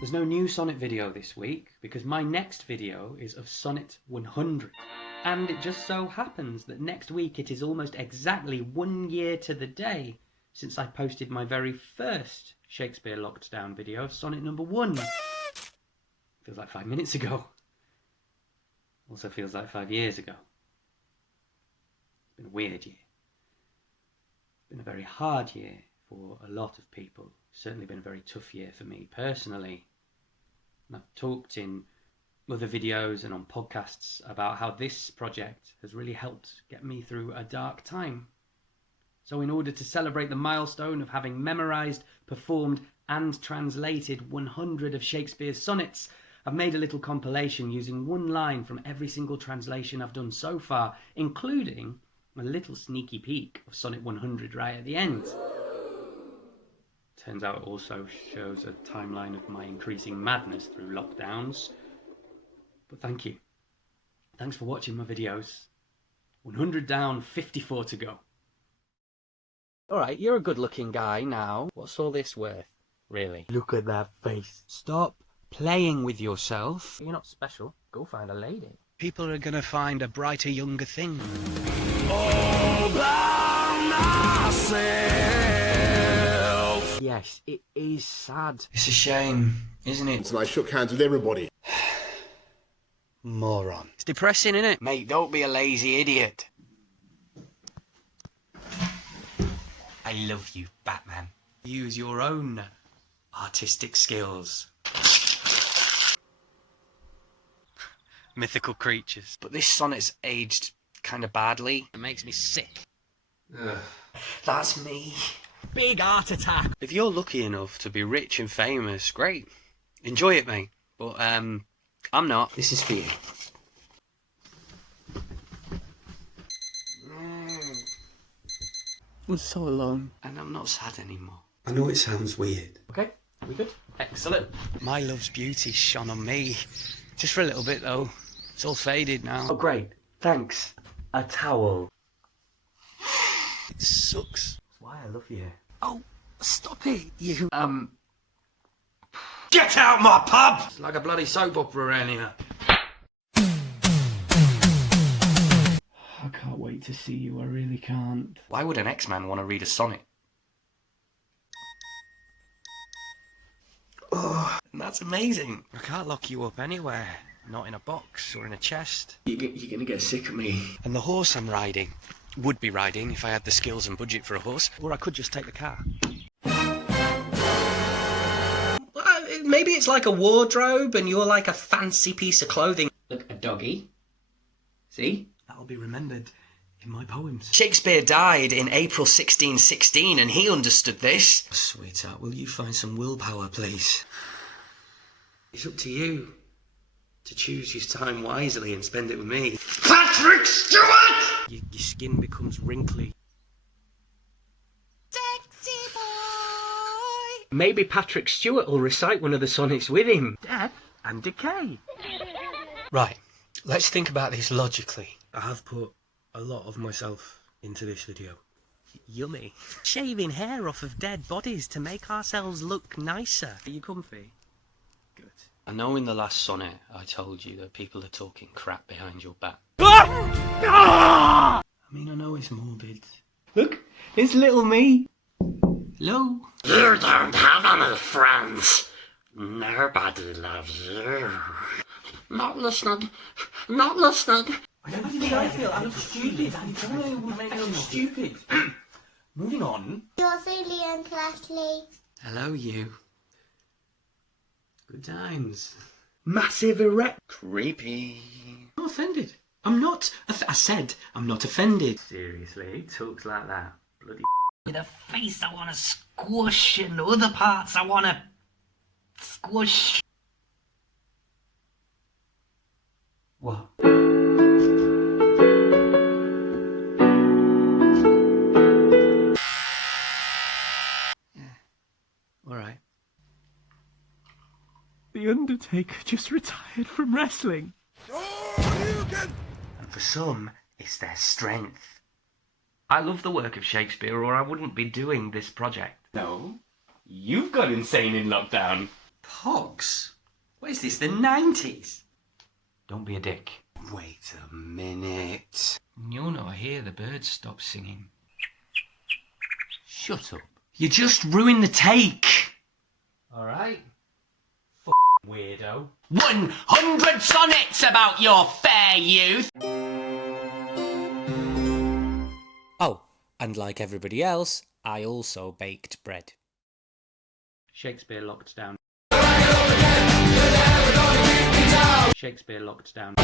There's no new Sonnet video this week because my next video is of Sonnet 100. And it just so happens that next week it is almost exactly 1 year to the day since I posted my very first Shakespeare Locked Down video of Sonnet number 1. Feels like 5 minutes ago. Also feels like 5 years ago. It's been a weird year. It's been a very hard year for a lot of people. It's certainly been a very tough year for me personally. And I've talked in other videos and on podcasts about how this project has really helped get me through a dark time. So in order to celebrate the milestone of having memorised, performed and translated 100 of Shakespeare's sonnets, I've made a little compilation using one line from every single translation I've done so far, including a little sneaky peek of Sonnet 100 right at the end. Turns out it also shows a timeline of my increasing madness through lockdowns. But thank you. Thanks for watching my videos. 100 down, 54 to go. Alright, you're a good looking guy now. What's all this worth, really? Look at that face. Stop playing with yourself. You're not special. Go find a lady. People are gonna find a brighter, younger thing. All by myself. Yes, it is sad. It's a shame, isn't it? And I shook hands with everybody. Moron. It's depressing, isn't it? Mate, don't be a lazy idiot. I love you, Batman. Use your own artistic skills. Mythical creatures. But this sonnet's aged kind of badly. It makes me sick. Ugh. That's me. Big heart attack. If you're lucky enough to be rich and famous, great. Enjoy it, mate. But, I'm not. This is for you. I'm so alone. And I'm not sad anymore. I know it sounds weird. Okay, we good? Excellent. My love's beauty shone on me. Just for a little bit, though. It's all faded now. Oh, great. Thanks. A towel. It sucks. That's why I love you. Oh, stop it, you. Get out my pub! It's like a bloody soap opera around here. I can't wait to see you, I really can't. Why would an X-Man want to read a sonnet? Oh, that's amazing. I can't lock you up anywhere. Not in a box or in a chest. You're gonna get sick of me. And the horse I'm riding, would be riding if I had the skills and budget for a horse, or I could just take the car. Maybe it's like a wardrobe and you're like a fancy piece of clothing. Look, a doggy. See? That'll be remembered in my poems. Shakespeare died in April 1616 and he understood this. Sweetheart, will you find some willpower, please? It's up to you to choose your time wisely and spend it with me. Patrick Stewart! Your skin becomes wrinkly. Sexy boy! Maybe Patrick Stewart will recite one of the sonnets with him. Death and decay. Right, let's think about this logically. I have put a lot of myself into this video. Yummy. Shaving hair off of dead bodies to make ourselves look nicer. Are you comfy? Good. I know in the last sonnet I told you that people are talking crap behind your back. I mean, I know it's morbid. Look, it's little me. Hello? You don't have any friends. Nobody loves you. Not listening. Not listening. I feel I'm stupid. I'm stupid. Moving on. You're silly and Leslie. Hello, you. Good times. Massive erect. Creepy. I'm not offended. I'm not. I said I'm not offended. Seriously, talks like that. Bloody. With a face I want to squish and other parts I want to squish. What? Alright. The Undertaker just retired from wrestling. And for some, it's their strength. I love the work of Shakespeare or I wouldn't be doing this project. No, you've gone insane in lockdown. Hogs? What is this, the 90s? Don't be a dick. Wait a minute. You'll know I hear the birds stop singing. Shut up. You just ruined the take. Alright. Weirdo. 100 sonnets about your fair youth! Oh, and like everybody else, I also baked bread. Shakespeare Locked Down. Shakespeare Locked Down.